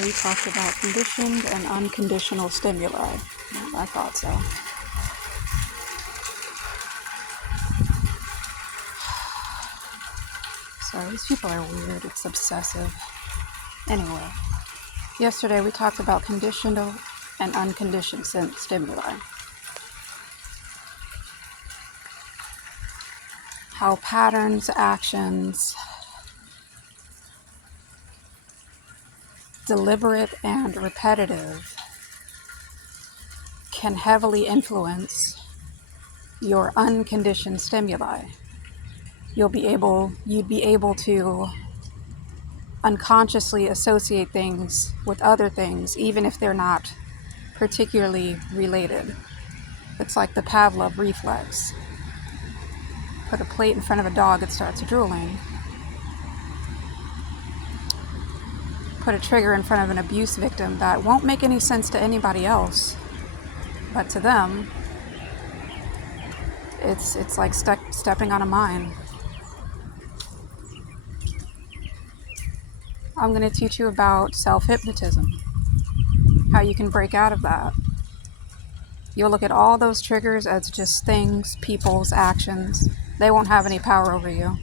Yesterday we talked about conditioned and unconditional stimuli. Well, I thought so. Sorry, these people are weird. It's obsessive. Anyway, yesterday we talked about conditioned and unconditioned stimuli. How patterns, actions, deliberate and repetitive, can heavily influence your unconditioned stimuli. You'd be able to unconsciously associate things with other things, even if they're not particularly related. It's like the Pavlov reflex. Put a plate in front of a dog, it starts drooling. Put a trigger in front of an abuse victim that won't make any sense to anybody else, but to them, it's like stepping on a mine. I'm going to teach you about self-hypnotism, how you can break out of that. You'll look at all those triggers as just things, people's actions. They won't have any power over you.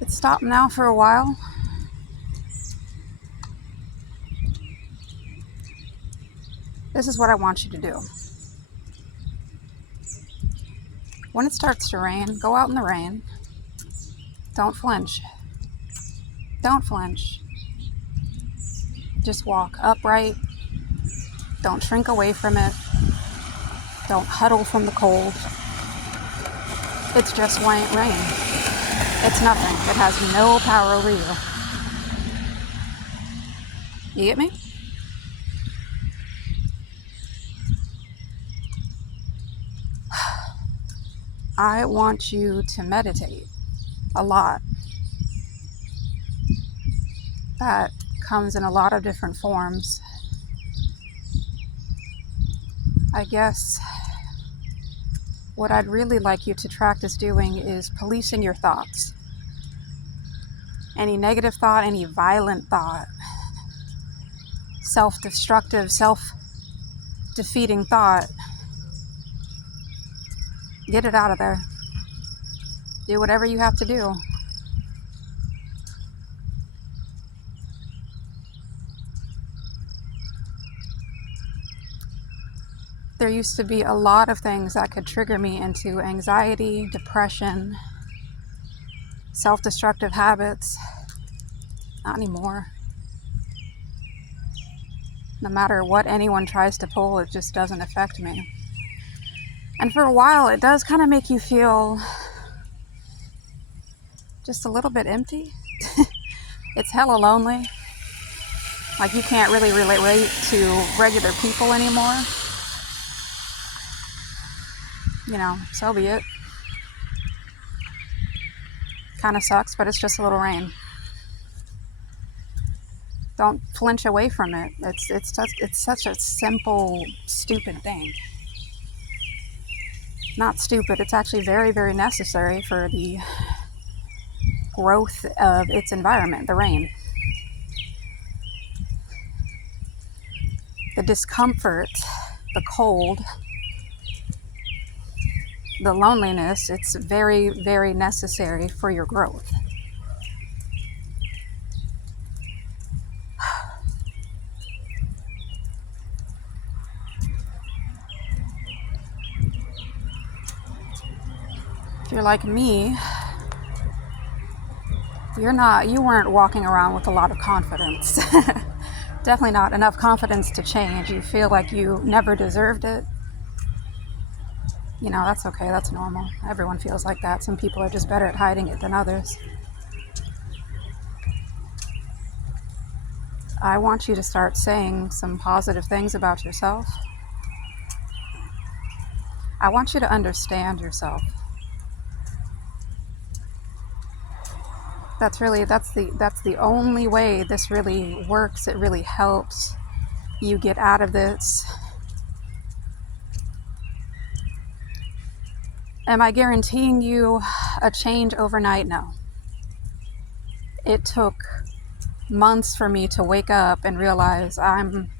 It's stopped now for a while. This is what I want you to do. When it starts to rain, go out in the rain. Don't flinch. Don't flinch. Just walk upright. Don't shrink away from it. Don't huddle from the cold. It's just rain. It's nothing. It has no power over you. You get me? I want you to meditate a lot. That comes in a lot of different forms. I guess what I'd really like you to practice doing is policing your thoughts. Any negative thought, any violent thought, self-destructive, self-defeating thought, get it out of there. Do whatever you have to do. There used to be a lot of things that could trigger me into anxiety, depression, self-destructive habits. Not anymore. No matter what anyone tries to pull, it just doesn't affect me. And for a while, it does kind of make you feel just a little bit empty. It's hella lonely. Like you can't really relate to regular people anymore. You know, so be it. Kind of sucks, but it's just a little rain. Don't flinch away from it. It's such a simple, stupid thing. Not stupid. It's actually very, very necessary for the growth of its environment, the rain. The discomfort, the cold, the loneliness, it's very, very necessary for your growth. If you're like me, you weren't walking around with a lot of confidence. Definitely not enough confidence to change. You feel like you never deserved it. You know, that's okay, that's normal. Everyone feels like that. Some people are just better at hiding it than others. I want you to start saying some positive things about yourself. I want you to understand yourself. That's the only way this really works. It really helps you get out of this. Am I guaranteeing you a change overnight? No. It took months for me to wake up and realize I'm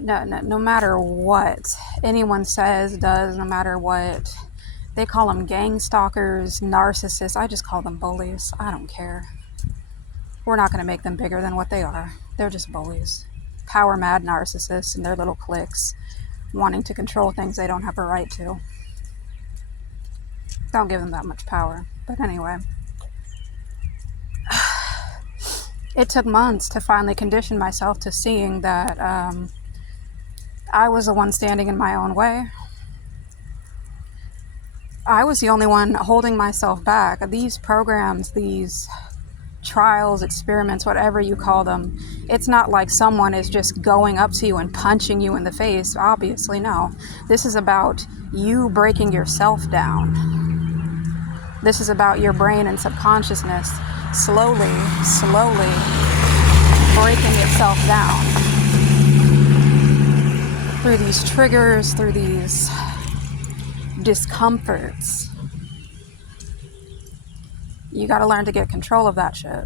no matter what anyone says, does, no matter what they call them, gang stalkers, narcissists, I just call them bullies. I don't care. We're not going to make them bigger than what they are. They're just bullies, power mad narcissists and their little cliques wanting to control things they don't have a right to. Don't give them that much power. But anyway, it took months to finally condition myself to seeing that I was the one standing in my own way. I was the only one holding myself back. These programs, these trials, experiments, whatever you call them, it's not like someone is just going up to you and punching you in the face. Obviously, no. This is about you breaking yourself down. This is about your brain and subconsciousness slowly breaking itself down through these triggers, through these discomforts. You got to learn to get control of that shit.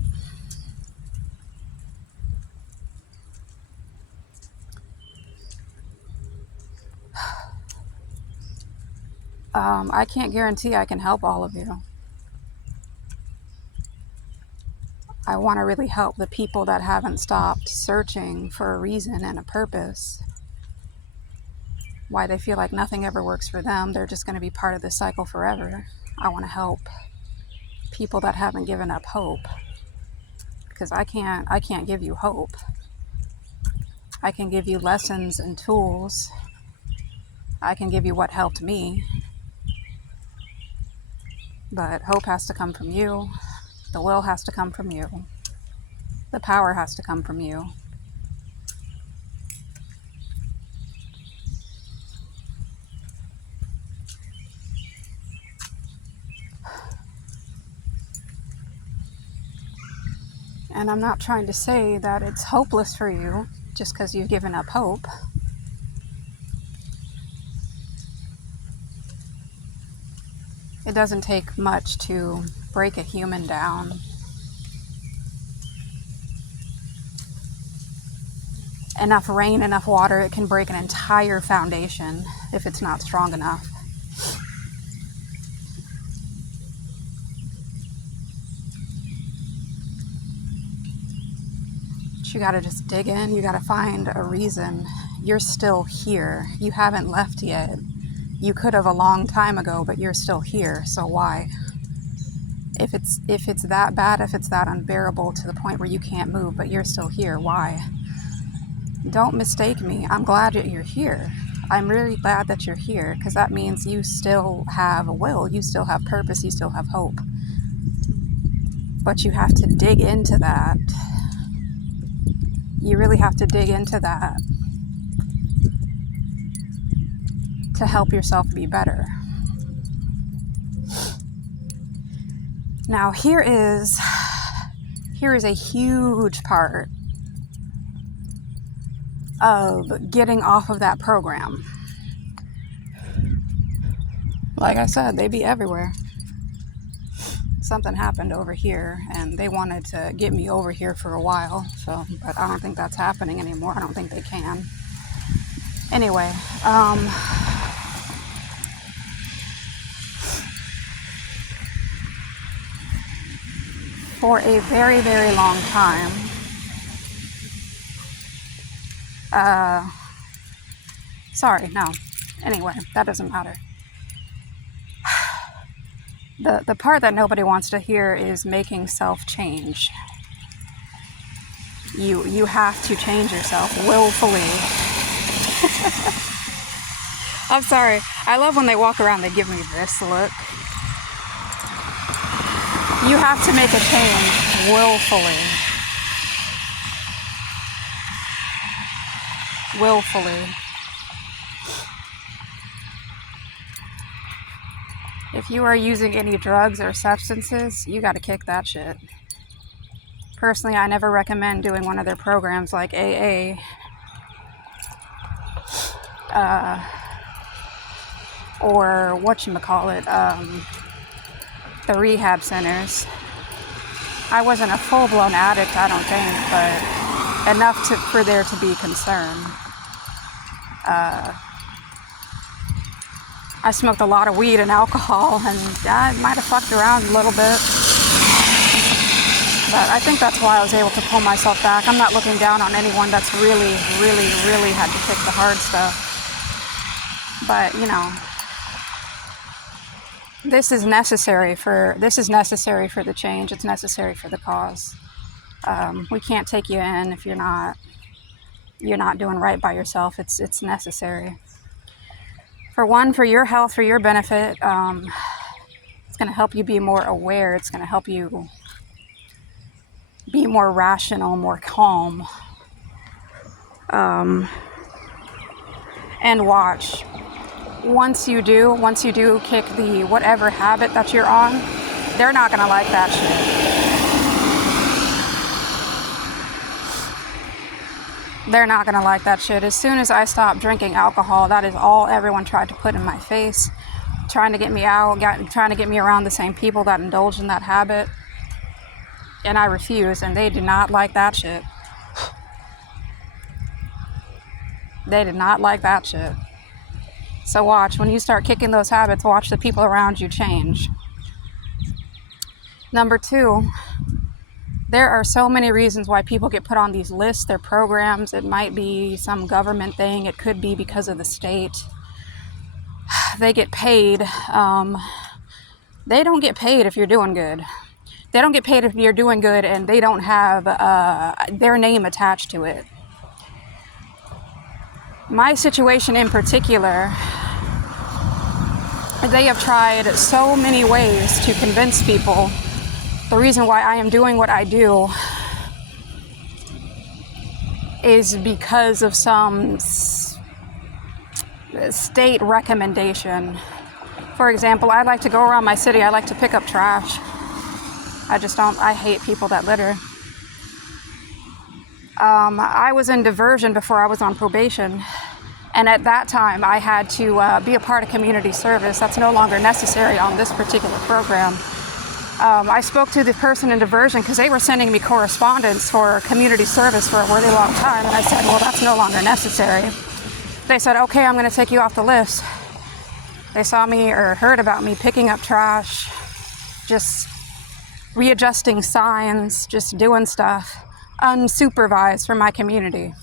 I can't guarantee I can help all of you. I want to really help the people that haven't stopped searching for a reason and a purpose. Why they feel like nothing ever works for them. They're just going to be part of this cycle forever. I want to help people that haven't given up hope. Because I can't give you hope. I can give you lessons and tools. I can give you what helped me. But hope has to come from you. The will has to come from you. The power has to come from you. And I'm not trying to say that it's hopeless for you just because you've given up hope. It doesn't take much to break a human down. Enough rain, enough water, it can break an entire foundation if it's not strong enough. But you gotta just dig in, you gotta find a reason. You're still here. You haven't left yet. You could have a long time ago, but you're still here, so why? If it's that bad, if it's that unbearable to the point where you can't move, but you're still here, why? Don't mistake me. I'm glad that you're here. I'm really glad that you're here, because that means you still have a will, you still have purpose, you still have hope. But you have to dig into that. You really have to dig into that to help yourself be better. Now here is a huge part of getting off of that program. Like I said, they be everywhere. Something happened over here and they wanted to get me over here for a while, but I don't think that's happening anymore. I don't think they can. Anyway, for a very, very long time, anyway, that doesn't matter. The part that nobody wants to hear is making self change. You have to change yourself willfully. I'm sorry. I love when they walk around, they give me this look. You have to make a change willfully. Willfully. If you are using any drugs or substances, you got to kick that shit. Personally, I never recommend doing one of their programs like AA. Or whatchamacallit, the rehab centers. I wasn't a full-blown addict, I don't think, but enough for there to be concern. I smoked a lot of weed and alcohol, and I might have fucked around a little bit. But I think that's why I was able to pull myself back. I'm not looking down on anyone that's really, really, really had to pick the hard stuff. But, you know, this is necessary for the change. It's necessary for the cause. We can't take you in if you're not doing right by yourself. It's necessary. For one, for your health, for your benefit, it's going to help you be more aware. It's going to help you be more rational, more calm. And watch. Once you do kick the whatever habit that you're on, they're not going to like that shit. They're not going to like that shit. As soon as I stopped drinking alcohol, that is all everyone tried to put in my face, trying to get me out, trying to get me around the same people that indulge in that habit. And I refused, and they did not like that shit. They did not like that shit. So watch, when you start kicking those habits, watch the people around you change. Number 2, there are so many reasons why people get put on these lists, their programs. It might be some government thing. It could be because of the state. They get paid. They don't get paid if you're doing good. They don't get paid if you're doing good and they don't have their name attached to it. My situation in particular, they have tried so many ways to convince people the reason why I am doing what I do is because of some state recommendation. For example, I like to go around my city, I like to pick up trash. I hate people that litter. I was in diversion before I was on probation. And at that time, I had to be a part of community service. That's no longer necessary on this particular program. I spoke to the person in diversion because they were sending me correspondence for community service for a really long time. And I said, well, that's no longer necessary. They said, okay, I'm going to take you off the list. They saw me or heard about me picking up trash, just readjusting signs, just doing stuff unsupervised for my community.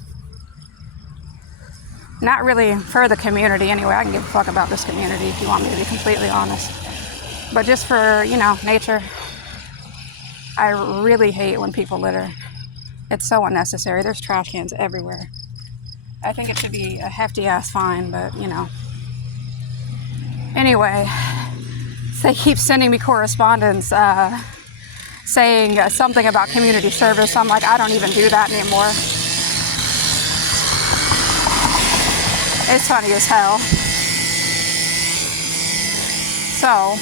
Not really for the community anyway. I can give a fuck about this community if you want me to be completely honest. But just for, nature. I really hate when people litter. It's so unnecessary. There's trash cans everywhere. I think it should be a hefty ass fine, but Anyway, they keep sending me correspondence saying something about community service. I'm like, I don't even do that anymore. It's funny as hell. So,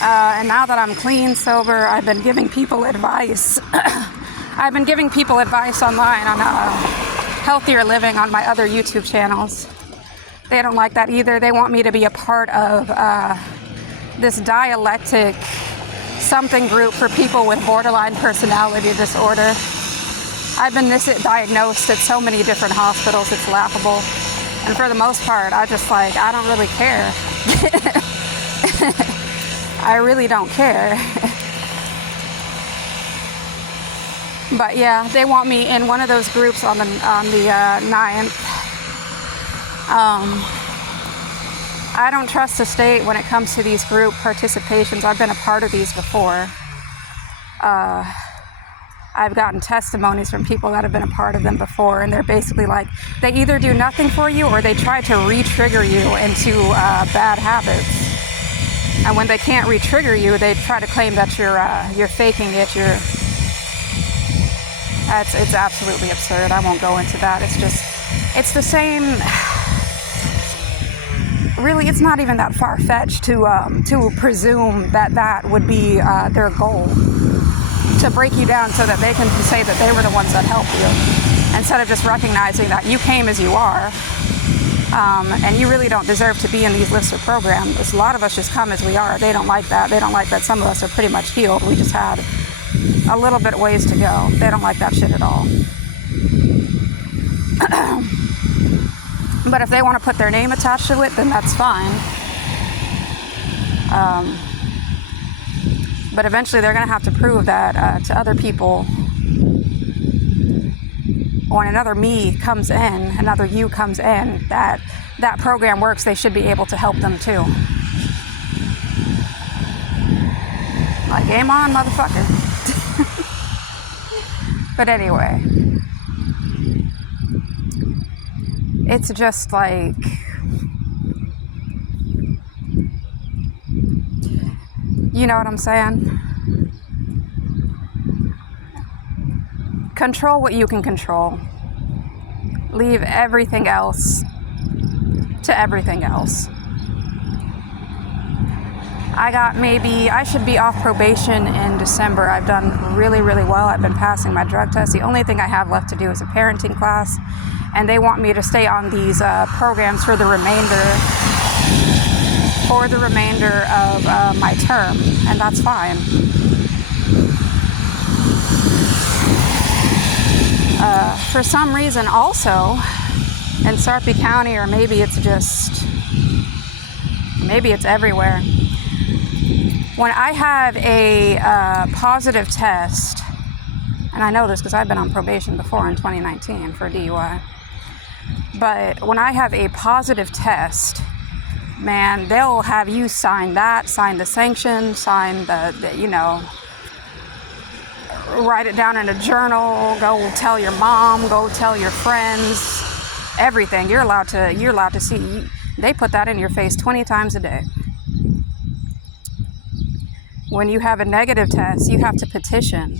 and now that I'm clean, sober, I've been giving people advice. I've been giving people advice online on healthier living on my other YouTube channels. They don't like that either. They want me to be a part of this dialectic something group for people with borderline personality disorder. I've been misdiagnosed at so many different hospitals, it's laughable. And for the most part, I don't really care. I really don't care. But yeah, they want me in one of those groups on the 9th. I don't trust the state when it comes to these group participations. I've been a part of these before. I've gotten testimonies from people that have been a part of them before, and they're basically like, they either do nothing for you or they try to re-trigger you into bad habits. And when they can't re-trigger you, they try to claim that you're faking it. It's absolutely absurd. I won't go into that. It's the same. Really, it's not even that far-fetched to presume that would be their goal. To break you down so that they can say that they were the ones that helped you, instead of just recognizing that you came as you are And you really don't deserve to be in these lists or programs. A lot of us just come as we are. They don't like that. They don't like that some of us are pretty much healed. We just had a little bit ways to go. They don't like that shit at all. But if they want to put their name attached to it, then that's fine. But eventually they're going to have to prove that to other people. When another me comes in, another you comes in, that program works, they should be able to help them too. Like, game on, motherfucker. But anyway, it's just like, you know what I'm saying? Control what you can control. Leave everything else to everything else. I should be off probation in December. I've done really, really well. I've been passing my drug test. The only thing I have left to do is a parenting class, and they want me to stay on these programs for the remainder of my term, and that's fine. For some reason also in Sarpy County, or maybe it's everywhere, when I have a positive test, and I know this because I've been on probation before in 2019 for DUI, but when I have a positive test, man, they'll have you sign the sanction, sign the write it down in a journal, go tell your mom, go tell your friends, everything. You're allowed to see. They put that in your face 20 times a day. When you have a negative test, you have to petition.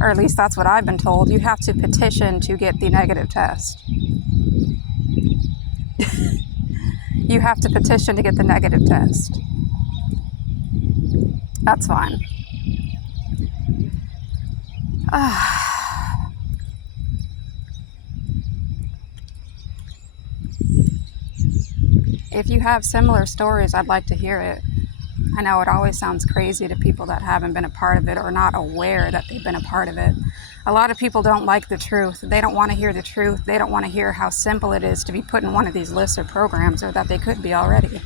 Or at least that's what I've been told. You have to petition to get the negative test. You have to petition to get the negative test. That's fine. If you have similar stories, I'd like to hear it. I know it always sounds crazy to people that haven't been a part of it or not aware that they've been a part of it. A lot of people don't like the truth. They don't want to hear the truth. They don't want to hear how simple it is to be put in one of these lists or programs, or that they could be already.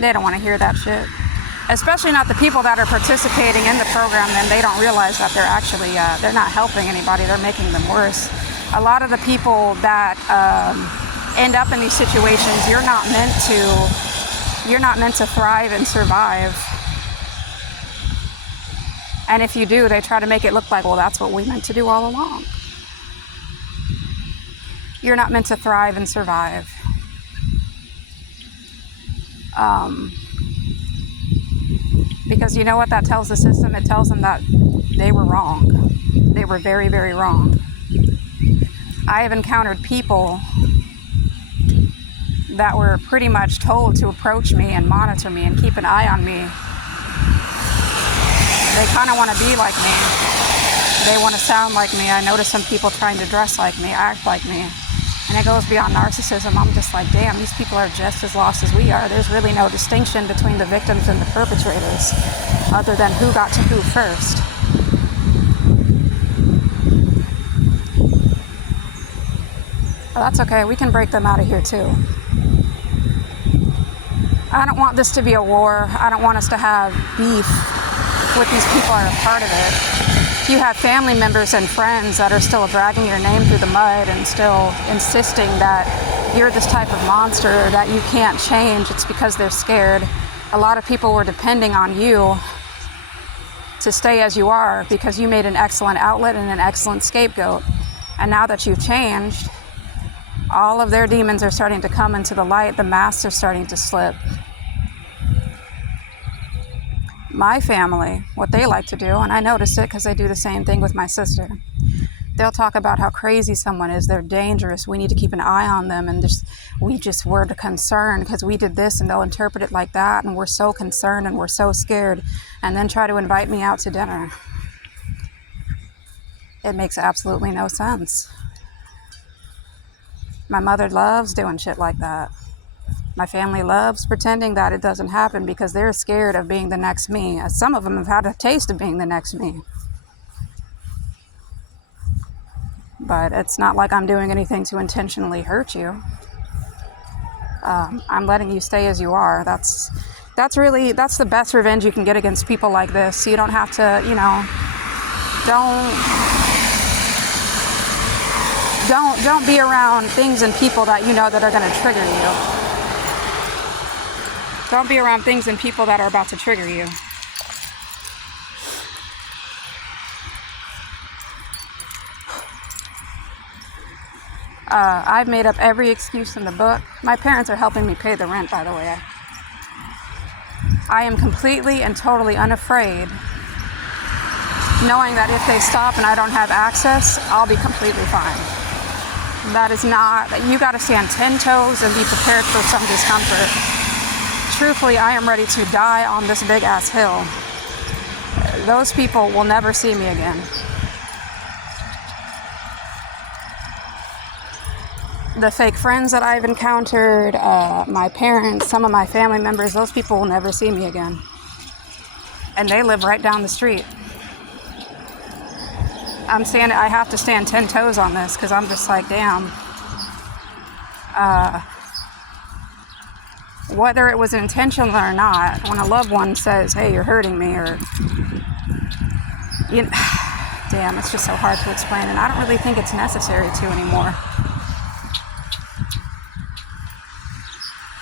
They don't want to hear that shit. Especially not the people that are participating in the program, and they don't realize that they're actually, they're not helping anybody, they're making them worse. A lot of the people that end up in these situations, you're not meant to thrive and survive. And if you do, they try to make it look like, well, that's what we meant to do all along. You're not meant to thrive and survive. Because you know what that tells the system? It tells them that they were wrong. They were very, very wrong. I have encountered people that were pretty much told to approach me and monitor me and keep an eye on me. They kind of want to be like me. They want to sound like me. I notice some people trying to dress like me, act like me. And it goes beyond narcissism. I'm just like, damn, these people are just as lost as we are. There's really no distinction between the victims and the perpetrators, other than who got to who first. But that's okay. We can break them out of here too. I don't want this to be a war. I don't want us to have beef with these people that are part of it. If you have family members and friends that are still dragging your name through the mud and still insisting that you're this type of monster, that you can't change, it's because they're scared. A lot of people were depending on you to stay as you are because you made an excellent outlet and an excellent scapegoat. And now that you've changed, all of their demons are starting to come into the light. The masks are starting to slip. My family, what they like to do, and I notice it because they do the same thing with my sister. They'll talk about how crazy someone is. They're dangerous. We need to keep an eye on them. And we just were concerned because we did this, and they'll interpret it like that. And we're so concerned and we're so scared. And then try to invite me out to dinner. It makes absolutely no sense. My mother loves doing shit like that. My family loves pretending that it doesn't happen because they're scared of being the next me. Some of them have had a taste of being the next me. But it's not like I'm doing anything to intentionally hurt you. I'm letting you stay as you are. That's the best revenge you can get against people like this. So you don't have to, don't be around things and people that you know that are going to trigger you. Don't be around things and people that are about to trigger you. I've made up every excuse in the book. My parents are helping me pay the rent, by the way. I am completely and totally unafraid, knowing that if they stop and I don't have access, I'll be completely fine. That is not, you got to stand 10 toes and be prepared for some discomfort. Truthfully, I am ready to die on this big ass hill. Those people will never see me again. The fake friends that I've encountered, my parents, some of my family members, those people will never see me again. And they live right down the street. I have to stand 10 toes on this because I'm just like, damn. Whether it was intentional or not, when a loved one says, hey, you're hurting me, or, damn, it's just so hard to explain. And I don't really think it's necessary to anymore.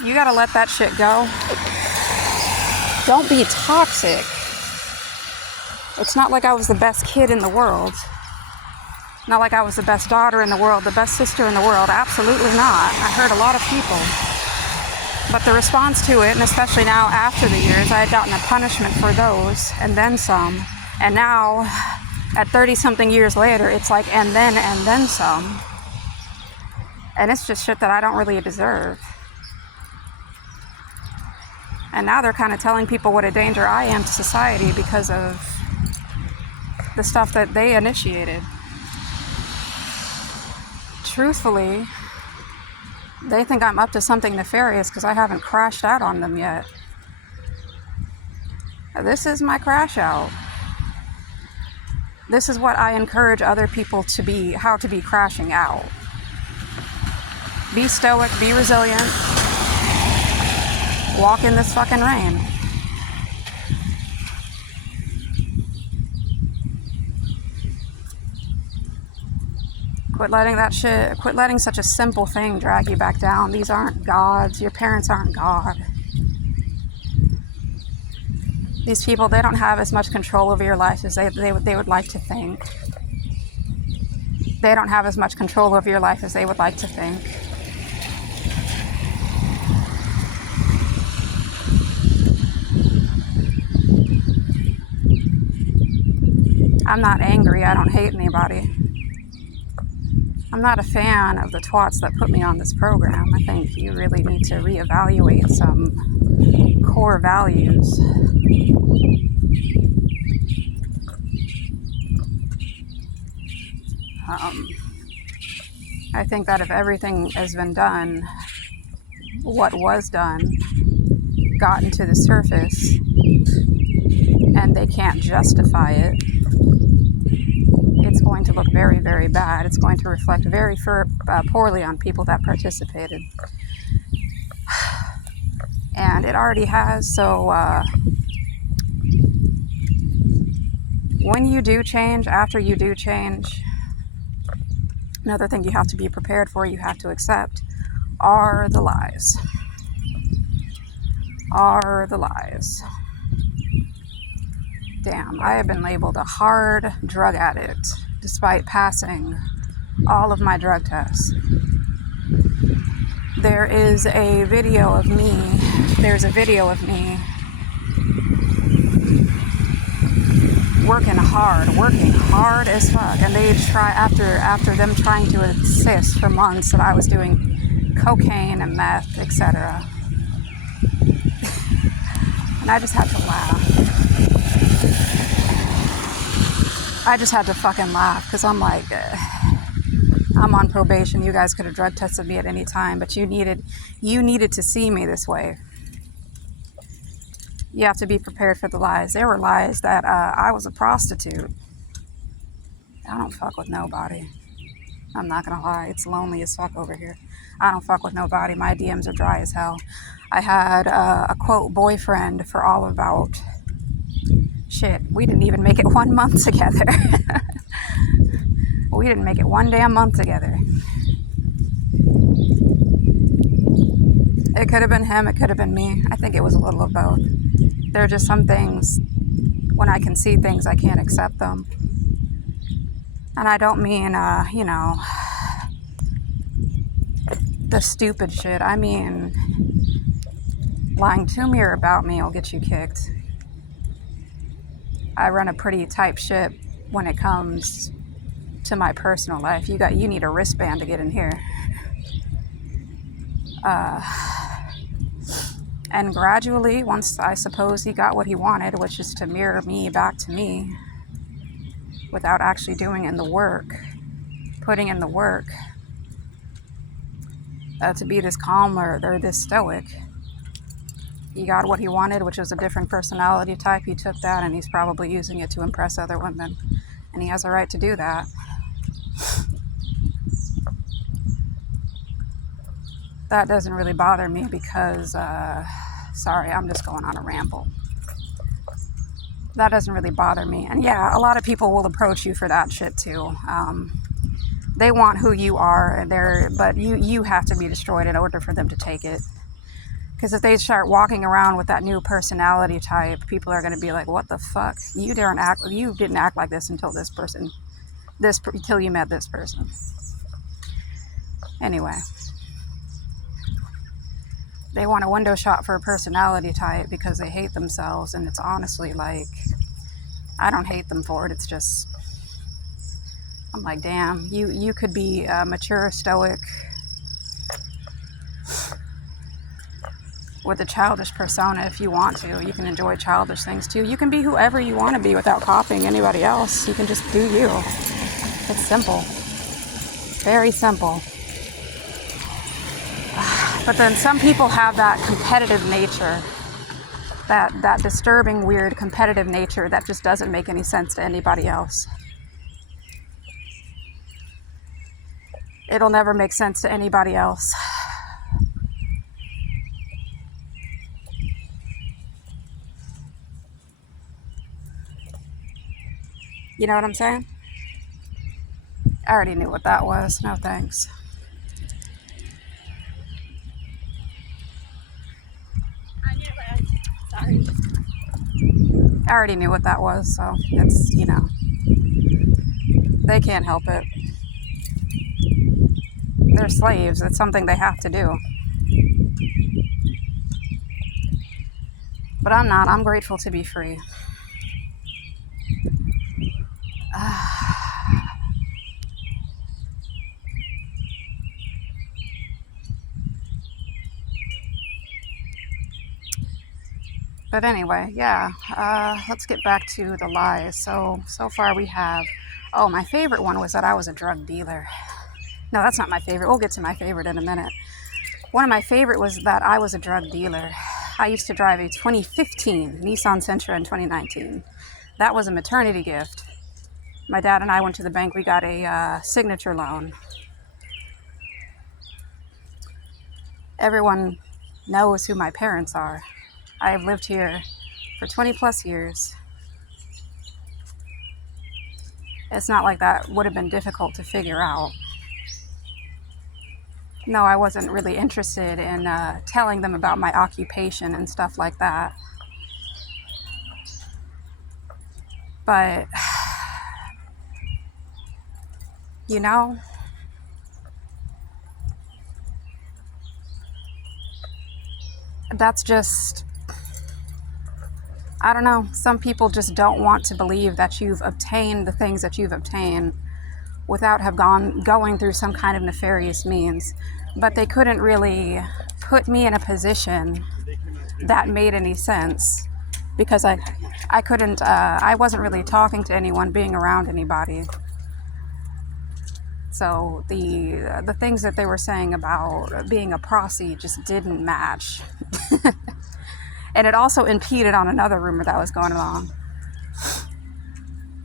You gotta let that shit go. Don't be toxic. It's not like I was the best kid in the world. Not like I was the best daughter in the world, the best sister in the world. Absolutely not. I hurt a lot of people. But the response to it, and especially now after the years, I had gotten a punishment for those, and then some. And now, at 30-something years later, it's like, and then some. And it's just shit that I don't really deserve. And now they're kind of telling people what a danger I am to society because of the stuff that they initiated. Truthfully, they think I'm up to something nefarious because I haven't crashed out on them yet. This is my crash out. This is what I encourage other people to be, how to be crashing out. Be stoic, be resilient. Walk in this fucking rain. Quit letting such a simple thing drag you back down. These aren't gods. Your parents aren't God. These people, they don't have as much control over your life as they would like to think. They don't have as much control over your life as they would like to think. I'm not angry. I don't hate anybody. I'm not a fan of the twats that put me on this program. I think you really need to reevaluate some core values. I think that if everything has been done, what was done, gotten to the surface, and they can't justify it, it's going to look very, very bad. It's going to reflect very poorly on people that participated. And it already has, so when you do change, after you do change, another thing you have to be prepared for, you have to accept, are the lies. Are the lies. Damn, I have been labeled a hard drug addict despite passing all of my drug tests. There's a video of me working hard as fuck, and they try after them trying to insist for months that I was doing cocaine and meth, etc. And I just had to laugh. I just had to fucking laugh because I'm like, I'm on probation. You guys could have drug tested me at any time, but you needed to see me this way. You have to be prepared for the lies. There were lies that I was a prostitute. I don't fuck with nobody. I'm not gonna lie, it's lonely as fuck over here. I don't fuck with nobody. My DMs are dry as hell. I had a quote boyfriend for all about shit. We didn't even make it 1 month together. We didn't make it 1 damn month together. It could have been him, it could have been me. I think it was a little of both. There are just some things, when I can see things, I can't accept them. And I don't mean, you know, the stupid shit. I mean, lying to me or about me will get you kicked. I run a pretty tight ship when it comes to my personal life. You need a wristband to get in here. And gradually, once I suppose he got what he wanted, which is to mirror me back to me, without actually doing in the work, putting in the work, to be this calm or this stoic. He got what he wanted, which was a different personality type. He took that and he's probably using it to impress other women. And he has a right to do that. That doesn't really bother me because, sorry, I'm just going on a ramble. That doesn't really bother me. And yeah, a lot of people will approach you for that shit too. They want who you are, but you have to be destroyed in order for them to take it. Because if they start walking around with that new personality type, people are going to be like, "What the fuck? You didn't act like this until until you met this person." Anyway, they want a window shot for a personality type because they hate themselves, and it's honestly like, I don't hate them for it. It's just, I'm like, damn, you could be a mature stoic with a childish persona if you want to. You can enjoy childish things too. You can be whoever you want to be without copying anybody else. You can just do you. It's simple. Very simple. But then some people have that competitive nature, that disturbing, weird, competitive nature that just doesn't make any sense to anybody else. It'll never make sense to anybody else. You know what I'm saying? I already knew what that was. No thanks. Sorry. I already knew what that was, so it's, you know, they can't help it. They're slaves. It's something they have to do. But I'm not. I'm grateful to be free. But anyway, yeah, let's get back to the lies. So far we have, my favorite one was that I was a drug dealer. No, that's not my favorite. We'll get to my favorite in a minute. One of my favorite was that I was a drug dealer. I used to drive a 2015 Nissan Sentra in 2019. That was a maternity gift. My dad and I went to the bank. We got a signature loan. Everyone knows who my parents are. I have lived here for 20 plus years. It's not like that would have been difficult to figure out. No, I wasn't really interested in telling them about my occupation and stuff like that. But, you know, that's just, I don't know. Some people just don't want to believe that you've obtained the things that you've obtained without going through some kind of nefarious means. But they couldn't really put me in a position that made any sense because I couldn't, I wasn't really talking to anyone, being around anybody. So the things that they were saying about being a prossy just didn't match. And it also impeded on another rumor that was going along.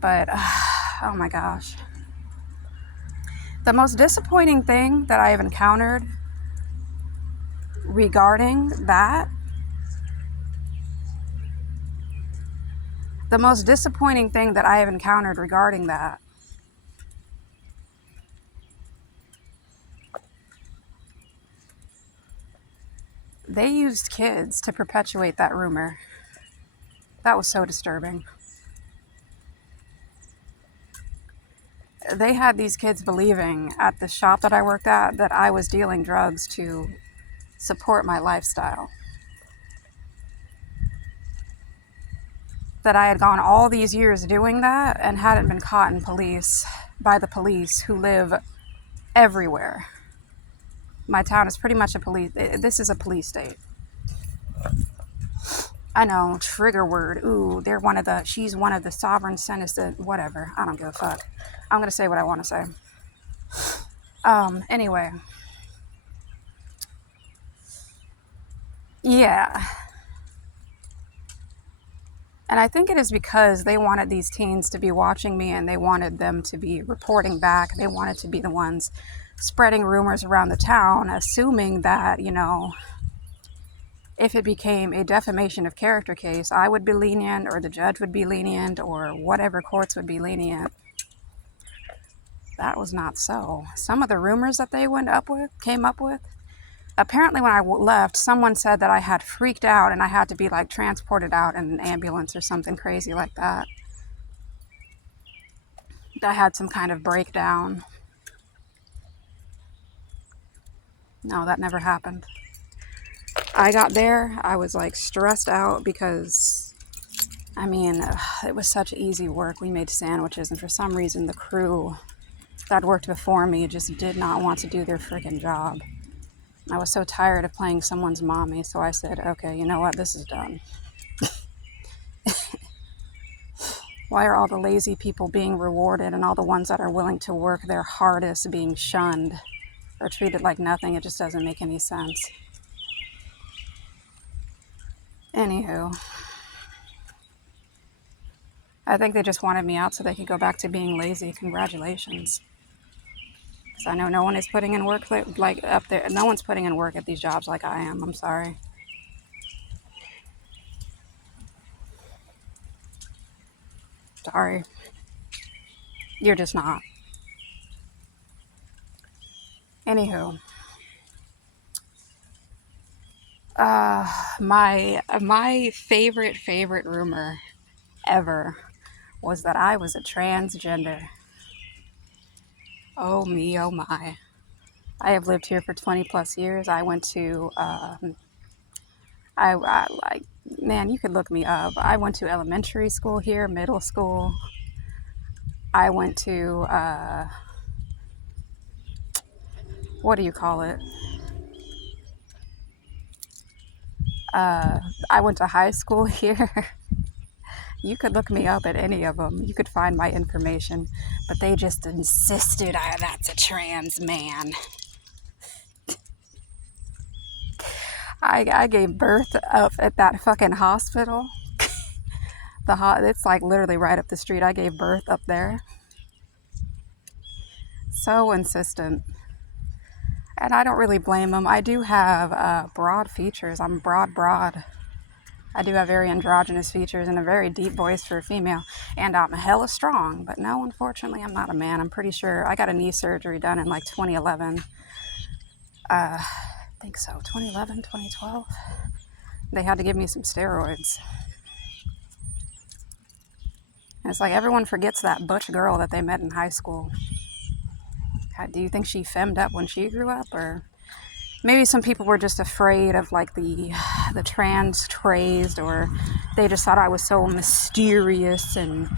But, oh my gosh. The most disappointing thing that I have encountered regarding that, they used kids to perpetuate that rumor. That was so disturbing. They had these kids believing at the shop that I worked at that I was dealing drugs to support my lifestyle. That I had gone all these years doing that and hadn't been caught by the police who live everywhere. My town is pretty much this is a police state. I know, trigger word. Ooh, she's one of the sovereign citizens, whatever. I don't give a fuck. I'm going to say what I want to say. Anyway. Yeah. And I think it is because they wanted these teens to be watching me and they wanted them to be reporting back. They wanted to be the ones spreading rumors around the town, assuming that, if it became a defamation of character case, I would be lenient, or the judge would be lenient, or whatever courts would be lenient. That was not so. Some of the rumors that they came up with, apparently when I left, someone said that I had freaked out and I had to be like transported out in an ambulance or something crazy like that. I had some kind of breakdown. No, that never happened. I got there, I was like stressed out because, it was such easy work. We made sandwiches, and for some reason the crew that worked before me just did not want to do their freaking job. I was so tired of playing someone's mommy, so I said, okay, you know what, this is done. Why are all the lazy people being rewarded and all the ones that are willing to work their hardest being shunned or treated like nothing? It just doesn't make any sense. Anywho, I think they just wanted me out so they could go back to being lazy. Congratulations. Because I know no one is putting in work like up there. No one's putting in work at these jobs like I am. I'm sorry. Sorry. You're just not. Anywho. My favorite rumor ever was that I was a transgender. Oh me, oh my. I have lived here for 20 plus years. I went to, you could look me up. I went to elementary school here, middle school. I went to, what do you call it? I went to high school here. You could look me up at any of them. You could find my information. But they just insisted that's a trans man. I gave birth up at that fucking hospital. It's like literally right up the street. I gave birth up there. So insistent. And I don't really blame them. I do have broad features. I'm broad. I do have very androgynous features and a very deep voice for a female. And I'm hella strong. But no, unfortunately, I'm not a man. I'm pretty sure I got a knee surgery done in like 2011. I think so. 2011, 2012. They had to give me some steroids. And it's like everyone forgets that butch girl that they met in high school. Do you think she femmed up when she grew up? Or maybe some people were just afraid of like the trans crazed, or they just thought I was so mysterious and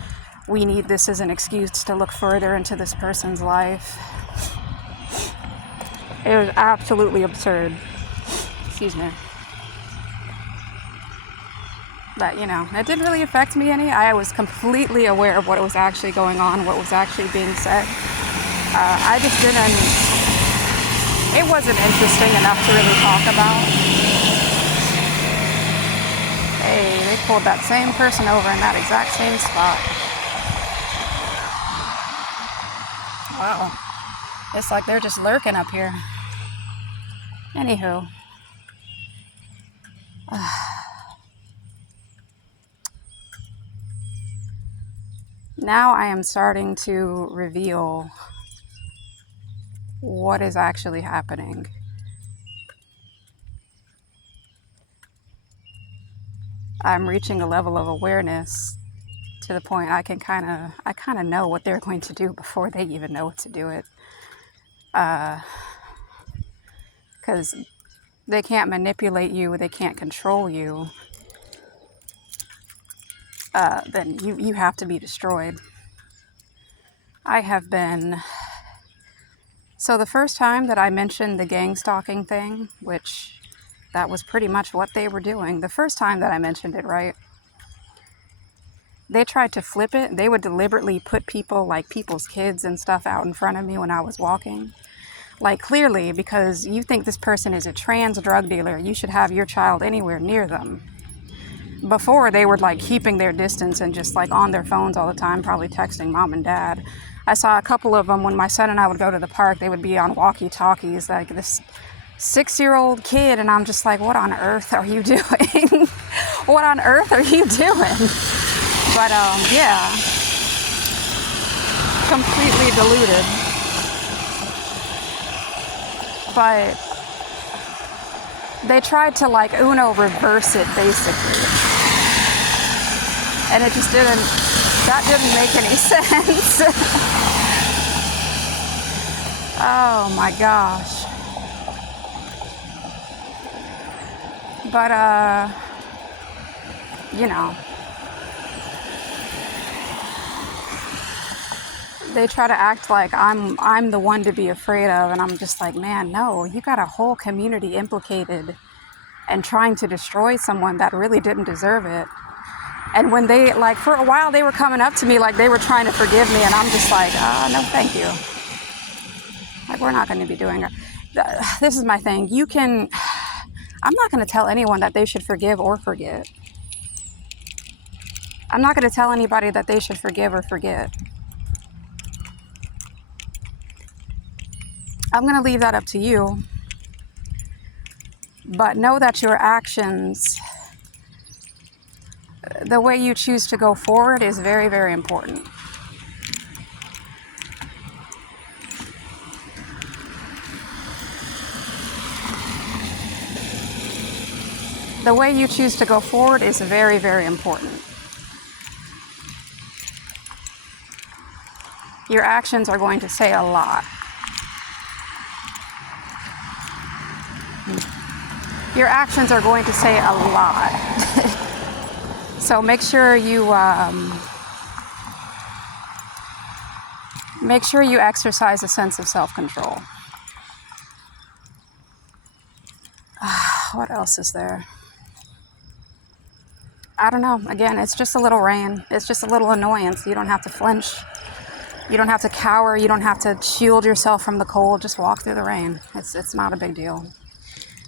we need this as an excuse to look further into this person's life. It was absolutely absurd. Excuse me. But, you know, it didn't really affect me any. I was completely aware of what was actually going on, what was actually being said. I just didn't, it wasn't interesting enough to really talk about. Hey, they pulled that same person over in that exact same spot. Wow. It's like they're just lurking up here. Anywho. Now I am starting to reveal what is actually happening. I'm reaching a level of awareness to the point I kind of know what they're going to do before they even know what to do it. Because they can't manipulate you, they can't control you. Then you have to be destroyed. I have been... So the first time that I mentioned the gang stalking thing, which that was pretty much what they were doing. The first time that I mentioned it, right? They tried to flip it. They would deliberately put people, like people's kids and stuff, out in front of me when I was walking. Like, clearly, because you think this person is a trans drug dealer, you should have your child anywhere near them. Before, they were like keeping their distance and just like on their phones all the time, probably texting mom and dad. I saw a couple of them when my son and I would go to the park. They would be on walkie-talkies, like this 6-year-old kid, and I'm just like, what on earth are you doing? What on earth are you doing? But yeah, completely deluded. But they tried to like Uno reverse it, basically. And it just didn't, that didn't make any sense. Oh my gosh. But, you know, they try to act like I'm the one to be afraid of, and I'm just like, man, no, you got a whole community implicated and trying to destroy someone that really didn't deserve it. And when they, like, for a while, they were coming up to me like they were trying to forgive me, and I'm just like, no, thank you. Like, we're not going to be doing it. This is my thing. I'm not going to tell anyone that they should forgive or forget. I'm not going to tell anybody that they should forgive or forget. I'm going to leave that up to you. But know that your actions, the way you choose to go forward, is very, very important. The way you choose to go forward is very, very important. Your actions are going to say a lot. Your actions are going to say a lot. So make sure you exercise a sense of self-control. What else is there? I don't know. Again, it's just a little rain. It's just a little annoyance. You don't have to flinch. You don't have to cower. You don't have to shield yourself from the cold. Just walk through the rain. It's not a big deal.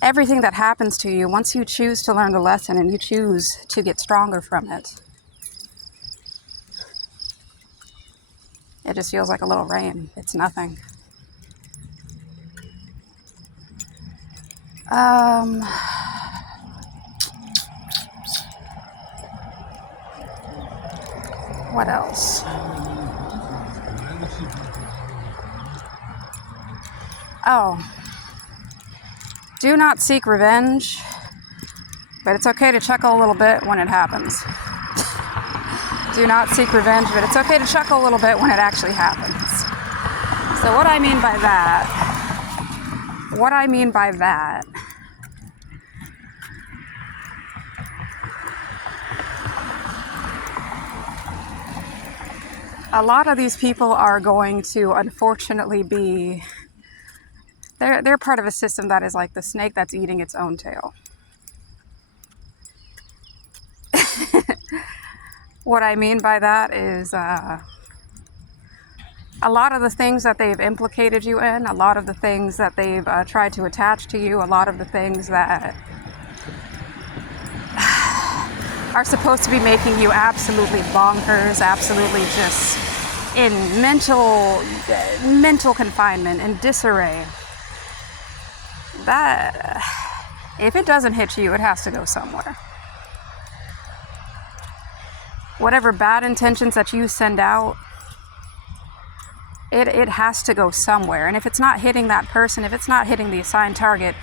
Everything that happens to you, once you choose to learn the lesson and you choose to get stronger from it, it just feels like a little rain. It's nothing. What else? Oh. Do not seek revenge, but it's okay to chuckle a little bit when it happens. Do not seek revenge, but it's okay to chuckle a little bit when it actually happens. So what I mean by that, a lot of these people are going to unfortunately be, they're part of a system that is like the snake that's eating its own tail. What I mean by that is a lot of the things that they've implicated you in, a lot of the things that they've tried to attach to you, a lot of the things that are supposed to be making you absolutely bonkers, absolutely just in mental confinement and disarray. That, if it doesn't hit you, it has to go somewhere. Whatever bad intentions that you send out, it has to go somewhere. And if it's not hitting that person, if it's not hitting the assigned target,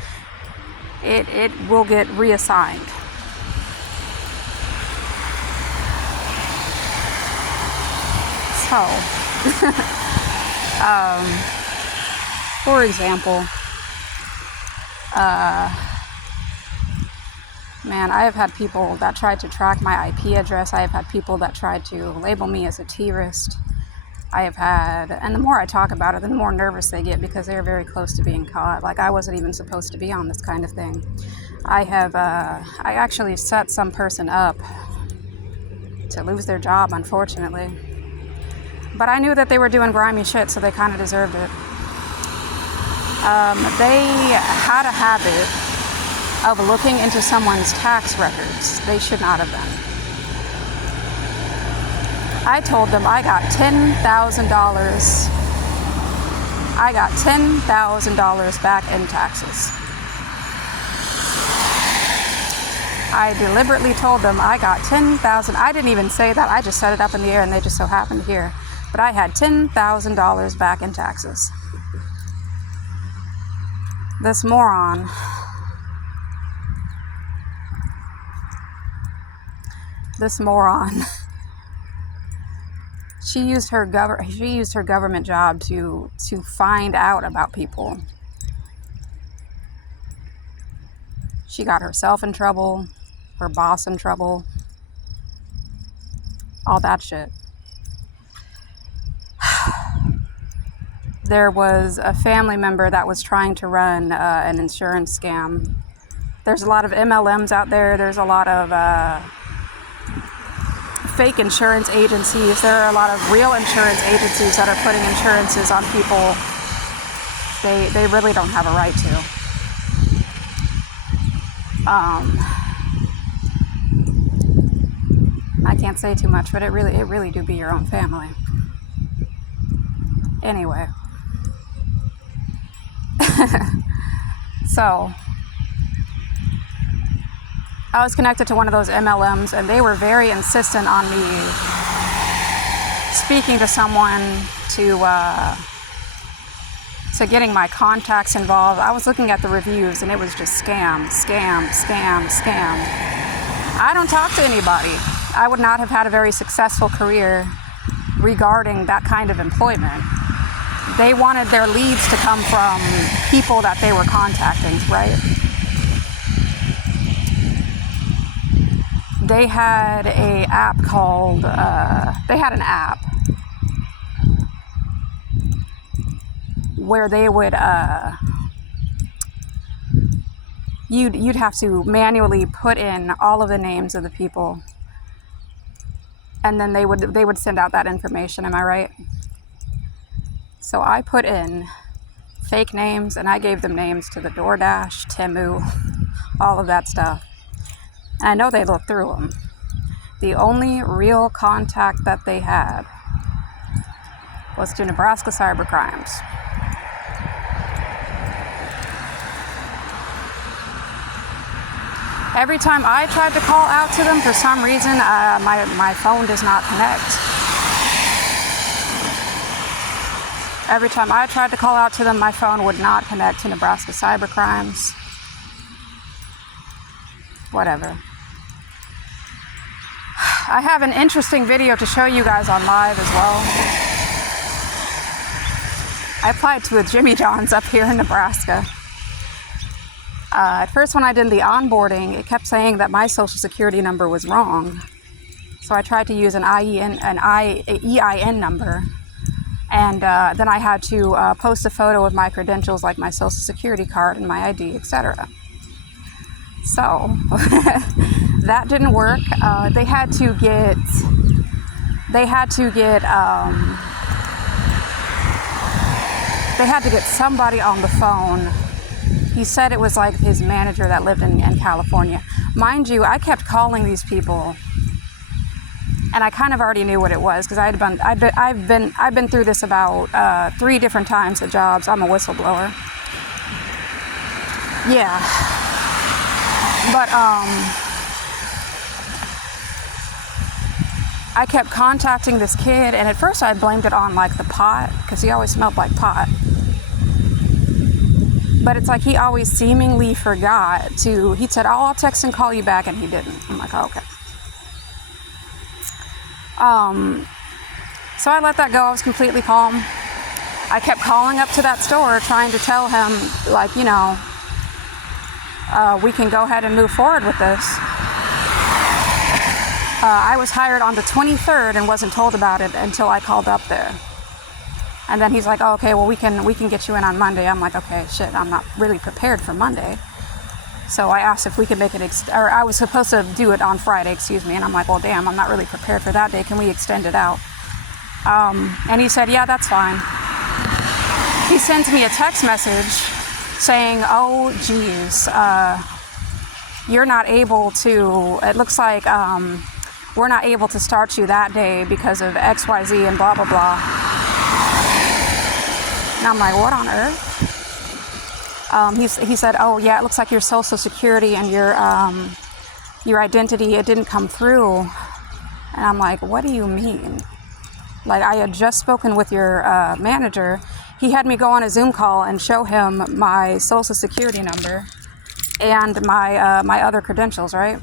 it will get reassigned. So, for example, man, I have had people that tried to track my IP address. I have had people that tried to label me as a terrorist. I have had, and the more I talk about it, the more nervous they get because they're very close to being caught. Like, I wasn't even supposed to be on this kind of thing. I actually set some person up to lose their job, unfortunately. But I knew that they were doing grimy shit, so they kind of deserved it. They had a habit of looking into someone's tax records. They should not have done. I told them I got $10,000. I got $10,000 back in taxes. I deliberately told them I got $10,000. I didn't even say that. I just set it up in the air and they just so happened to hear. But I had $10,000 back in taxes. This moron. She used her government job to find out about people. She got herself in trouble, her boss in trouble, all that shit. There was a family member that was trying to run an insurance scam. There's a lot of MLMs out there. There's a lot of fake insurance agencies. There are a lot of real insurance agencies that are putting insurances on people they really don't have a right to. I can't say too much, but it really do be your own family. Anyway. So, I was connected to one of those MLMs, and they were very insistent on me speaking to someone to getting my contacts involved. I was looking at the reviews, and it was just scam. I don't talk to anybody. I would not have had a very successful career regarding that kind of employment. They wanted their leads to come from people that they were contacting, right? They had an app called, where they would, you'd have to manually put in all of the names of the people, and then they would send out that information, am I right? So I put in fake names, and I gave them names to the DoorDash, Temu, all of that stuff. And I know they looked through them. The only real contact that they had was to Nebraska Cybercrimes. Every time I tried to call out to them, for some reason, my phone does not connect. Every time I tried to call out to them, my phone would not connect to Nebraska Cybercrimes. Whatever. I have an interesting video to show you guys on live as well. I applied to a Jimmy John's up here in Nebraska. At first, when I did the onboarding, it kept saying that my social security number was wrong. So I tried to use an EIN number. And then I had to post a photo of my credentials, like my social security card and my ID, etc. So that didn't work. They had to get they had to get somebody on the phone. He said it was like his manager that lived in California. Mind you, I kept calling these people, and I kind of already knew what it was because I've been through this about 3 different times at jobs. I'm a whistleblower. Yeah, but I kept contacting this kid, and at first I blamed it on like the pot because he always smelled like pot. But it's like he always seemingly forgot to. He said, "Oh, I'll text and call you back," and he didn't. I'm like, oh, okay. So I let that go. I was completely calm. I kept calling up to that store trying to tell him, like, you know, we can go ahead and move forward with this. I was hired on the 23rd and wasn't told about it until I called up there. And then he's like, oh, okay, well, we can get you in on Monday. I'm like, okay, shit, I'm not really prepared for Monday. So I asked if we could make it, or I was supposed to do it on Friday, excuse me. And I'm like, well, damn, I'm not really prepared for that day. Can we extend it out? And he said, yeah, that's fine. He sends me a text message saying, oh, geez, you're not able to, it looks like we're not able to start you that day because of XYZ and blah, blah, blah. And I'm like, what on earth? He said, oh, yeah, it looks like your social security and your identity, it didn't come through. And I'm like, what do you mean? Like, I had just spoken with your manager. He had me go on a Zoom call and show him my social security number and my other credentials, right?